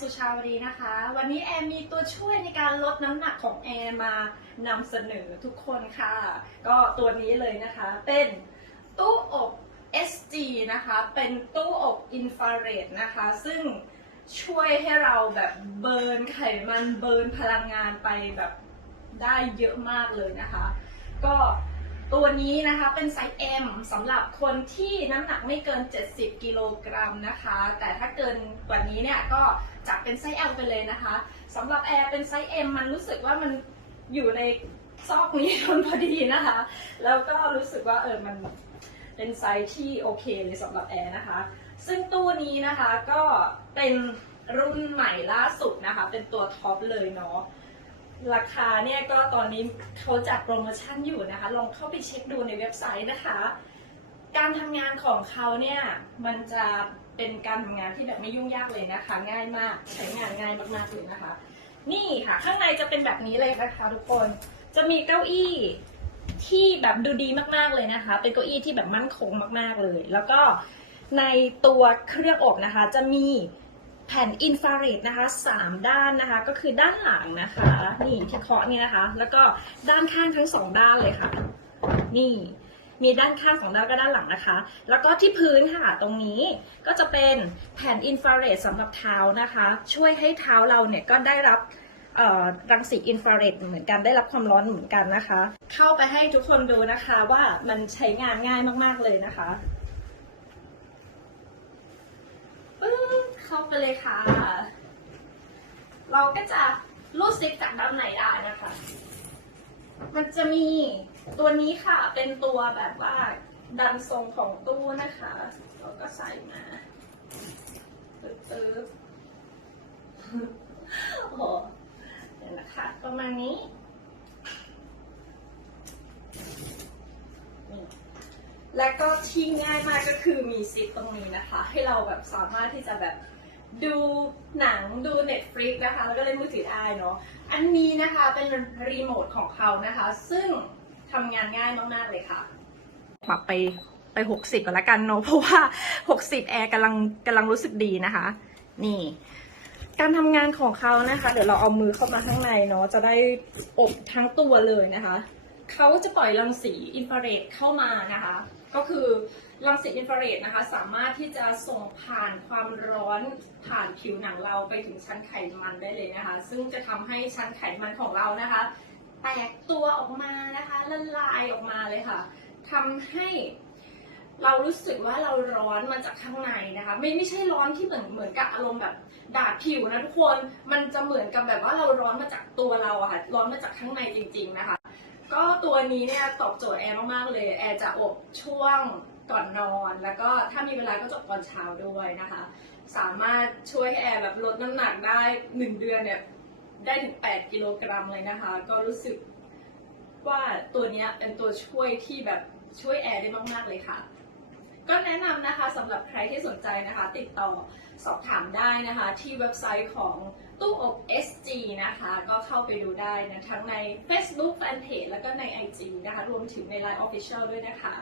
สุชาวดีนะคะ วันนี้แอร์มีตัวช่วยในการลดน้ำหนักของแอร์มานำเสนอทุกคนค่ะ ก็ตัวนี้เลยนะคะ เป็นตู้อบ SG นะคะ เป็นตู้อบอินฟราเรดนะคะ ซึ่งช่วยให้เราแบบเบิร์นไขมันเบิร์นพลังงานไปแบบได้เยอะมากเลยนะคะ ก็ ตัวนี้นะคะเป็นไซส์ M สำหรับคนที่น้ำหนักไม่เกิน 70 กิโลกรัมนะคะ แต่ถ้าเกินกว่านี้เนี่ยก็จัดเป็นไซส์ L ไปเลยนะคะสำหรับแอร์เป็นไซส์ M มันรู้สึกว่ามันอยู่ในซอกนี้นพอดีนะคะ แล้วก็รู้สึกว่าเออมันเป็นไซส์ที่โอเคเลยสำหรับแอร์นะคะ ซึ่งตู้นี้นะคะก็เป็นรุ่นใหม่ล่าสุดนะคะ เป็นตัวท็อปเลยเนาะ ราคาเนี่ยก็ตอนนี้เขาจัดโปรโมชั่นอยู่นะคะ ลองเข้าไปเช็คดูในเว็บไซต์นะคะ การทำงานของเขาเนี่ยมันจะเป็นการทำงานที่แบบไม่ยุ่งยากเลยนะคะ ง่ายมากใช้งานง่ายมากๆเลยนะคะ นี่ค่ะข้างในจะเป็นแบบนี้เลยนะคะทุกคนจะมีเก้าอี้ที่แบบดูดีมากๆเลยนะคะ เป็นเก้าอี้ที่แบบมั่นคงมากๆเลย แล้วก็ในตัวเครื่องอบนะคะ จะมี แผ่นอินฟราเรดนะคะสามด้านนะคะ ก็คือด้านหลังนะคะ นี่ที่เคาะนี่นะคะ แล้วก็ด้านข้างทั้งสองด้านเลยค่ะ นี่มีด้านข้างสองด้านก็ด้านหลังนะคะ แล้วก็ที่พื้นค่ะ ตรงนี้ก็จะเป็นแผ่นอินฟราเรดสำหรับเท้านะคะ ช่วยให้เท้าเราเนี่ยก็ได้รับรังสีอินฟราเรดเหมือนกันได้รับความร้อนเหมือนกันนะคะ เข้าไปให้ทุกคนดูนะคะว่ามันใช้งานง่ายมากๆเลยนะคะปึ๊บ เข้าไปเลยค่ะ เราก็จะรูดซิปจากด้านในได้นะคะ มันจะมีตัวนี้ค่ะ เป็นตัวแบบว่าดันทรงของตู้นะคะ เราก็ใส่มาปึ๊บปึ๊บโอ้โหเดี๋ยวนะคะ ประมาณนี้และก็ที่ง่ายมากก็คือมีซิปตรงนี้นะคะ ให้เราแบบสามารถที่จะแบบ ดูหนังดู Netflix นะคะ แล้วก็เล่นมือถือได้เนาะอันนี้นะคะเป็นรีโมทของเขานะคะ ซึ่งทำงานง่ายมาก ๆ เลยค่ะปรับไปไป 60ก่อนละกันเนาะเพราะว่า 60 แอร์กำลังกำลังรู้สึกดีนะคะ นี่ การทำงานของเขานะคะ เดี๋ยวเราเอามือเข้ามาข้างในเนาะจะได้อบทั้งตัวเลยนะคะ เขาจะปล่อยรังสีอินฟราเรดเข้ามานะคะ ก็คือรังสีอินฟราเรดนะคะสามารถที่จะส่งผ่านความร้อนผ่านผิวหนังเราไปถึงชั้นไขมันได้เลยนะคะ ซึ่งจะทำให้ชั้นไขมันของเรานะคะ แตกตัวออกมานะคะละลายออกมาเลยค่ะทำให้เรารู้สึกว่าเราร้อนมาจากข้างในนะคะ ไม่ไม่ใช่ร้อนที่เหมือนเหมือนกับอารมณ์แบบดาดผิวนะทุกคนมันจะเหมือนกับแบบว่าเราร้อนมาจากตัวเราอะค่ะ ร้อนมาจากข้างในจริง ๆนะคะ ก็ตัวนี้เนี่ยตอบโจทย์แอร์มากๆเลย แอร์จะอบช่วงก่อนนอน แล้วก็ถ้ามีเวลาก็จบตอนเช้าด้วยนะคะ สามารถช่วยให้แอร์แบบลดน้ำหนักได้ 1 เดือนเนี่ยได้ถึง 8 กิโลกรัมเลยนะคะ ก็รู้สึกว่าตัวนี้เป็นตัวช่วยที่แบบช่วยแอร์ได้มาก ๆ เลยค่ะ ก็แนะนำนะคะสำหรับใครที่สนใจนะคะติดต่อสอบถามได้นะคะ ที่เว็บไซต์ของตู้อบ SG นะคะ ก็เข้าไปดูได้นะ ทั้งใน Facebook Fanpage แล้วก็ใน IG นะคะ รวมถึงใน Line Official ด้วยนะคะ